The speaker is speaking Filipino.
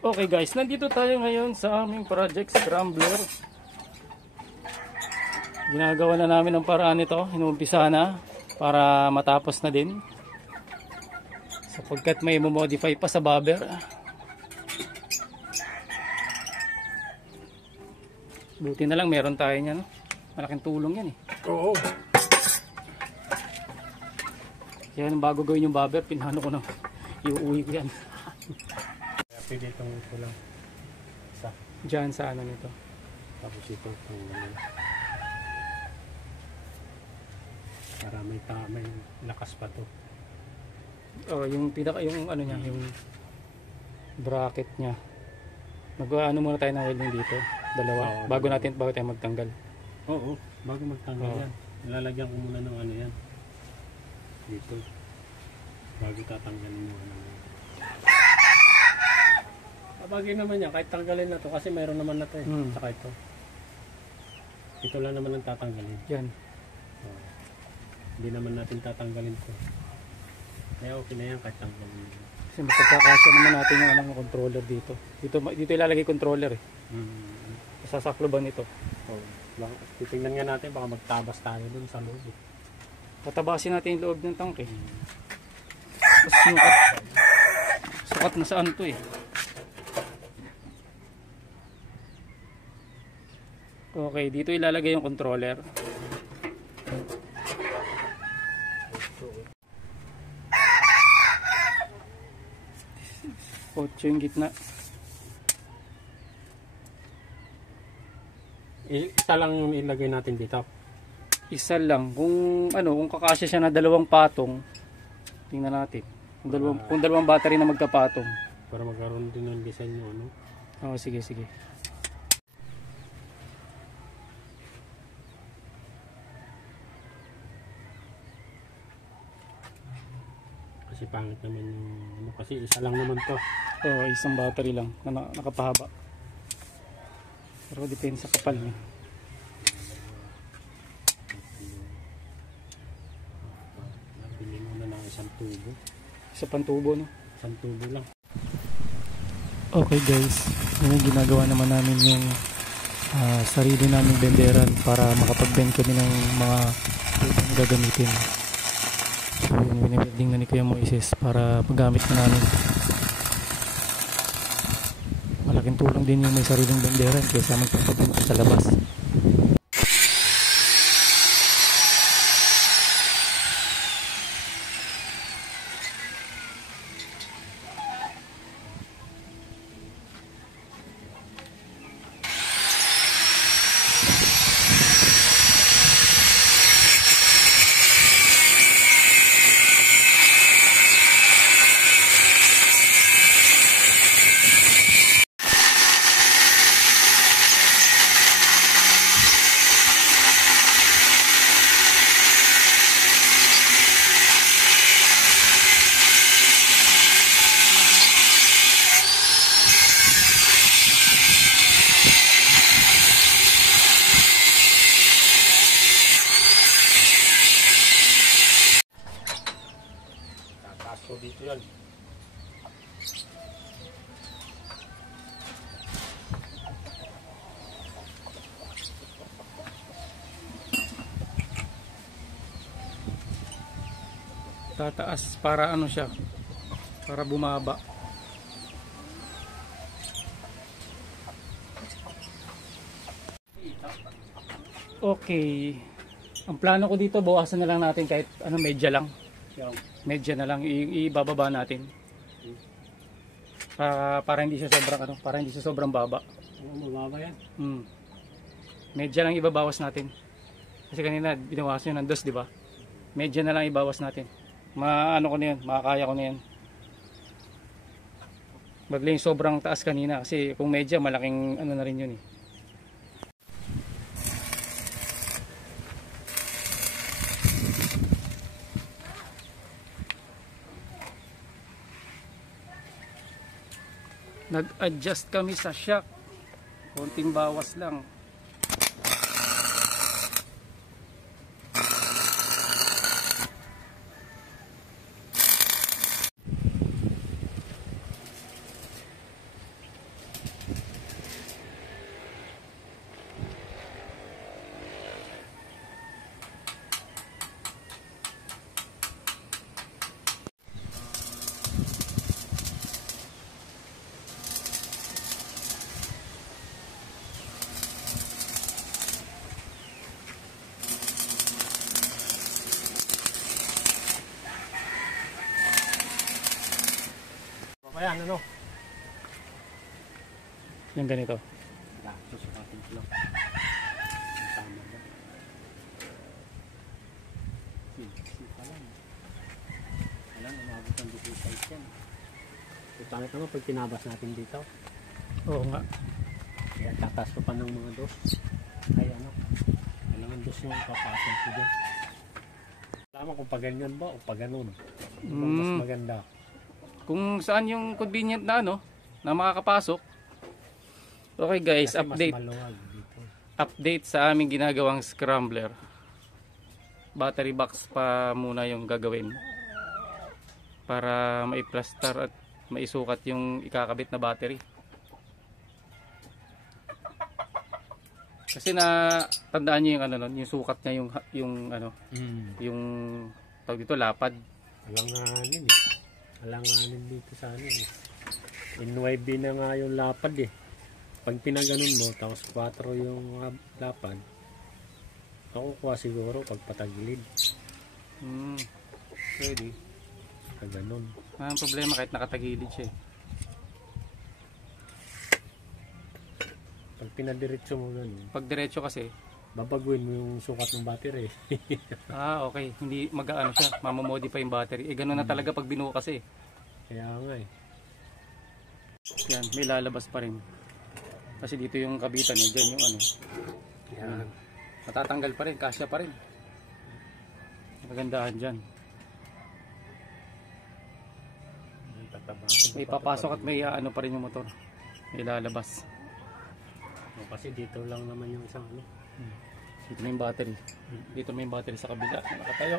Okay guys, nandito tayo ngayon sa aming project Scrambler. Ginagawa na namin ang paraan nito, inuumpisa na para matapos na din. Sapagkat may modify pa sa bobber. Buti na lang meron tayo niyan, no? Malaking tulong yan eh. Oo. Yan, bago gawin yung bobber, pinano ko na iuwi ko yan. Pwede itong ito lang. Isa. Diyan sa ano nito. Tapos ito itong para may lakas pa to. Oh, yung pinaka yung ano niya, yung bracket niya. Mag-ano muna tayo ng welding dito, dalawa, bago tayo magtanggal. Oo, bago magtanggal yan. Nilalagyan ko muna ng ano yan. Dito. Bago tatanggalin mo ano. Bagay naman yan, kahit tanggalin na to kasi mayroon naman na to eh. Saka ito. Ito lang naman ang tatanggalin. Yan. Oh. Hindi naman natin tatanggalin to. Kaya okay na yan kahit tanggalin. Kasi magkakasya naman natin yung anong controller dito. Dito ilalagay controller eh. Sasaklo ba nito? Oh. Titingnan nga natin baka magtabas tayo dun sa loob. Tatabasin natin yung loob ng tangke. Tapos sukat na saan to eh. Okay, dito ilalagay yung controller. 8 yung gitna. Isa lang yung ilagay natin dito. Isa lang. Kung kakasya siya na dalawang patong, tingnan natin. Kung dalawang battery na magkapatong. Para magkaroon din ng design nyo, ano? Oo, sige. Kasi pangit naman yung ano, kasi isa lang naman to. Oo, isang battery lang na nakapahaba. Pero depende sa kapal niya. Napili muna ng isang tubo. Isa pang tubo, no? Isang tubo lang. Okay guys, ngayon ginagawa naman namin yung sarili naming benderan para makapag-bend kami ng mga gagamitin. So yun, winibending na ni Kuya Moises para magamit na namin. Malaking tulong din yung may sariling benderan kaysa magpapabend sa labas. So dito yan. Tataas para ano siya, para bumaba. Okay, ang plano ko dito bawasan na lang natin kahit medya lang. Medya na lang ibababa natin. Para hindi siya sobrang baba. Oo, mababa yan. Medya lang ibabawas natin. Kasi kanina binawasan yun ng 2, di ba? Medya na lang ibawas natin. Makakaya ko na yan. Bagla yung sobrang taas kanina kasi kung medya malaking na rin yun eh. Nag-adjust kami sa shock. Konting bawas lang. Ayan, ano? Yung ganito. Susukatin ko lang. Tama ba? Sika lang. Alam, umabot ang difficult yan. Pangit naman pag tinabas natin dito. Oo nga. Kaya tatas ko pa ng mga dos. Ay ano, kailangan dos yung papasok ko dyan. Alam kung pa ganyan ba o pa ganun. Mas maganda. Kung saan yung convenient na ano, na makakapasok. Okay guys, Kasi update. mas maluwag dito. Update sa aming ginagawang scrambler. Battery box pa muna yung gagawin. Para maiplastar at maisukat yung ikakabit na battery. Kasi na tandaan niyo yung ano nun, yung sukat niya yung ano, yung tawag dito lapad. Alanganin eh. Alanganin dito sa ano eh. NYB na nga yung lapad eh. Pag pinaganon mo, tapos 4 yung lapad, nakukuha siguro pag patagilid. Pwede. Kaganon. Ang problema kahit nakatagilid siya eh. Pag pinadiretso mo ganun, Pag diretso kasi, babaguin mo yung sukat ng battery. okay. Hindi mag-ano siya, mamamodify yung battery. Eh gano'n na talaga pag binuo kasi. Kaya nga eh. Yan, may lalabas pa rin. Kasi dito yung kabitan eh, dyan yung ano. Yan. Matatanggal pa rin, kasya pa rin. Magandahan dyan. May papasok at may ano pa rin yung motor. May lalabas. Kasi dito lang naman yung isang ano. Dito may battery. Dito may battery sa kabila. Nakatayo.